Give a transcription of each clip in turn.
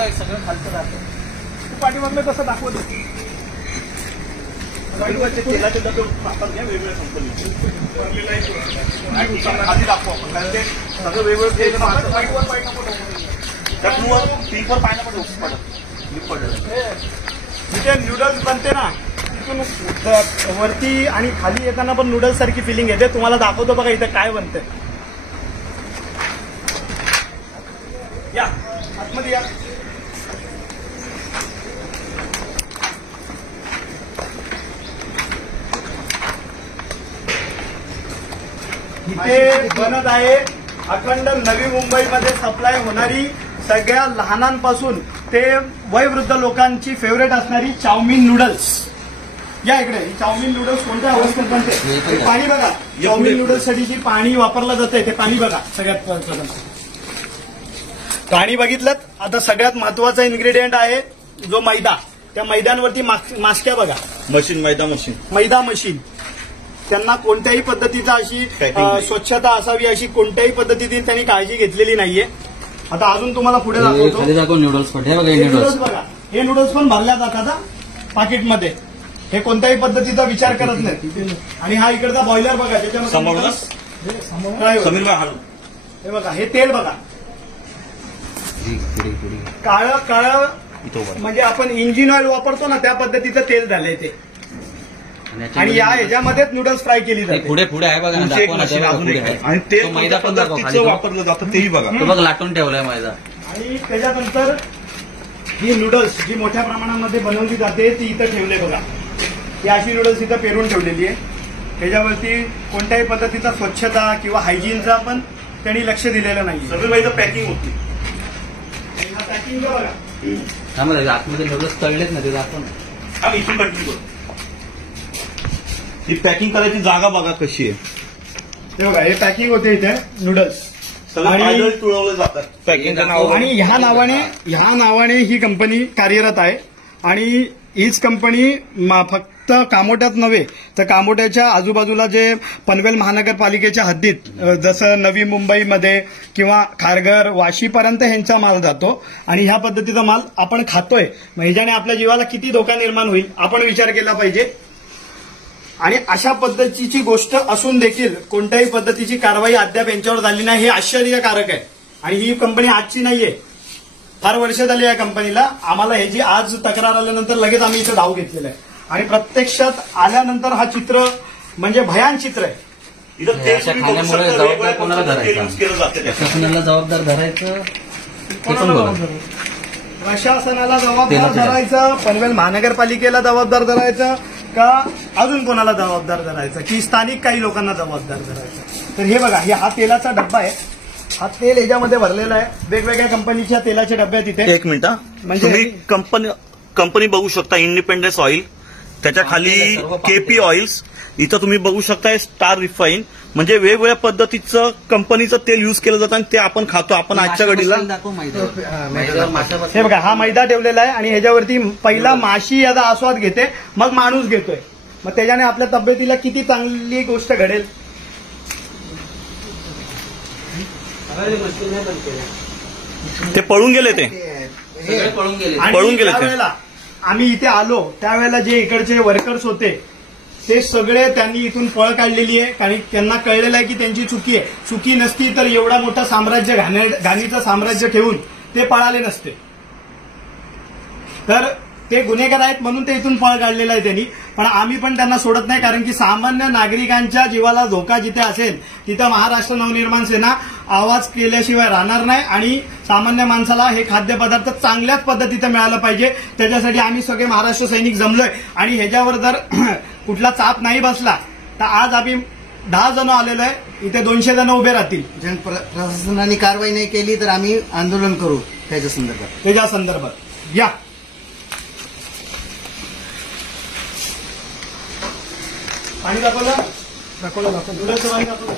बघ सगळं खालचं राहतं. पाठीमागलं कसं दाखवलं तेलाचे डबे वापरतात घ्या वेगवेगळ्या कंपनीचे खाली दाखवू आपण कारण ते सगळं वेगवेगळं स्टिकवर पाय नको पडत. जिथे नूडल्स बनते ना तिथून वरती आणि खाली येताना पण नूडल्स सारखी फिलिंग येते. तुम्हाला दाखवतो बघा इथं काय बनतंय. या आतमध्ये या. इथे बनत आहे अखंड नवी मुंबईमध्ये सप्लाय होणारी सगळ्या लहानांपासून ते वयोवृद्ध लोकांची फेवरेट असणारी चाऊमिन नूडल्स. या इकडे चाऊमिन नूडल्स कोणत्या अवस्थेत बनते ते पाणी बघा. चाऊमिन नूडल्स साठी जे पाणी वापरलं जातंय ते पाणी बघा. सगळ्यात पाणी बघितलं. आता सगळ्यात महत्वाचा इन्ग्रेडियंट आहे जो मैदा. त्या मैद्यांवरती मास्क्या बघा. मशीन मैदा मशीन. त्यांना कोणत्याही पद्धतीचा अशी स्वच्छता असावी अशी कोणत्याही पद्धतीने त्यांनी काळजी घेतलेली नाहीये. आता अजून तुम्हाला पुढे दाखवतो. नूडल्स बघा. हे नूडल्स पण भरल्या जातात पाकिटमध्ये. हे कोणत्याही पद्धतीचा विचार करत नाही. आणि हा इकडचा बॉयलर बघा ज्याच्यामध्ये हे बघा. हे तेल बघा काळं काळं म्हणजे आपण इंजिन ऑइल वापरतो ना त्या पद्धतीचं तेल झालंय ते. आणि या ह्याच्यामध्येच नूडल्स फ्राय केली जाते. पुढे पुढे आहे बघा आणि ते मैदा पदार्थाचं वापरलं जातं तेही बघा. बघ लाटून ठेवलाय मैदा. आणि त्याच्यानंतर ही नूडल्स जी मोठ्या प्रमाणामध्ये बनवली जाते ती इथं ठेवले बघा. ही अशी नूडल्स इथं पेरून ठेवलेली आहे. त्याच्यावरती कोणत्याही पद्धतीचा स्वच्छता किंवा हायजीनचा पण त्यांनी लक्ष दिलेलं नाही. सगळं मैदा पॅकिंग होती. पॅकिंग बघा. आतमध्ये नूडल्स तळलेत ना ते दाखव. आम्ही इथून कंटिन्यू करू. ही पॅकिंग करायची जागा बघा कशी आहे. ते बघा हे पॅकिंग होते इथे नूडल्स. सगळं तुळवलं जातात पॅकिंग. आणि ह्या नावाने ही कंपनी कार्यरत आहे. आणि हीच कंपनी फक्त कामोट्यात नव्हे तर कामोट्याच्या आजूबाजूला जे पनवेल महानगरपालिकेच्या हद्दीत जसं नवी मुंबईमध्ये किंवा खारघर वाशीपर्यंत ह्यांचा माल जातो. आणि ह्या पद्धतीचा माल आपण खातोय. ह्याच्याने आपल्या जीवाला किती धोका निर्माण होईल आपण विचार केला पाहिजे. आणि अशा पद्धतीची गोष्ट असून देखील कोणत्याही पद्धतीची कारवाई अद्याप यांच्यावर झाली नाही हे आश्चर्यकारक आहे. आणि ही कंपनी आजची नाहीये. फार वर्ष झाली या कंपनीला. आम्हाला ह्याची आज तक्रार आल्यानंतर लगेच आम्ही इथं धाव घेतलेला आहे. आणि प्रत्यक्षात आल्यानंतर हा चित्र म्हणजे भयान चित्र आहे. प्रशासनाला जबाबदार धरायचं. प्रशासनाला जबाबदार धरायचं. पनवेल महानगरपालिकेला जबाबदार धरायचं का अजून कोणाला जबाबदार धरायचं की स्थानिक काही लोकांना जबाबदार धरायचं. तर हे बघा हा तेलाचा डब्बा आहे. हा तेल याच्यामध्ये भरलेला आहे. वेगवेगळ्या कंपनीच्या तेलाचे डब्बे आहेत तिथे. एक मिनिट म्हणजे कंपनी बघू शकता. इंडिपेंडन्स ऑइल त्याच्या खाली केपी ऑइल्स. इथं तुम्ही बघू शकता स्टार रिफाईन. म्हणजे वेगवेगळ्या पद्धतीचं कंपनीचं तेल युज केलं जातं आणि ते आपण खातो. आपण आजच्या घडीला हे बघा हा मैदा ठेवलेला आहे. आणि ह्याच्यावरती पहिला माशी याचा आस्वाद घेते मग माणूस घेतोय. मग त्याच्याने आपल्या तब्येतीला किती चांगली गोष्ट घडेल. ते पळून गेले. ते पळून गेले. त्यावेळेला आम्ही इथे आलो त्यावेळेला जे इकडचे वर्कर्स होते ते सगळे त्यांनी इथून पळ काढलेली आहे. कारण त्यांना कळलेलं आहे की त्यांची चुकी आहे. चुकी नसती तर एवढा मोठा साम्राज्य घाणीचं साम्राज्य ठेवून ते पळाले नसते. तर ते गुन्हेगार आहेत म्हणून ते इथून पळ काढलेलं आहे त्यांनी. पण आम्ही पण त्यांना सोडत नाही. कारण की सामान्य नागरिकांच्या जीवाला धोका जिथे असेल तिथं महाराष्ट्र नवनिर्माण सेना आवाज केल्याशिवाय राहणार नाही. आणि सामान्य माणसाला हे खाद्यपदार्थ चांगल्याच पद्धतीचं मिळालं पाहिजे. त्याच्यासाठी आम्ही सगळे महाराष्ट्र सैनिक जमलोय. आणि ह्याच्यावर जर कुठला चाप नाही बसला तर आज आम्ही 10 जण आलेलो आहे. इथे 200 जण उभे राहतील. प्रशासनाने कारवाई नाही केली तर आम्ही आंदोलन करू त्याच्या संदर्भात. या पाणी दाखवलं. नूडल्सचं पाणी दाखवलं.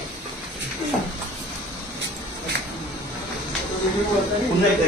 पुन्हा एकदा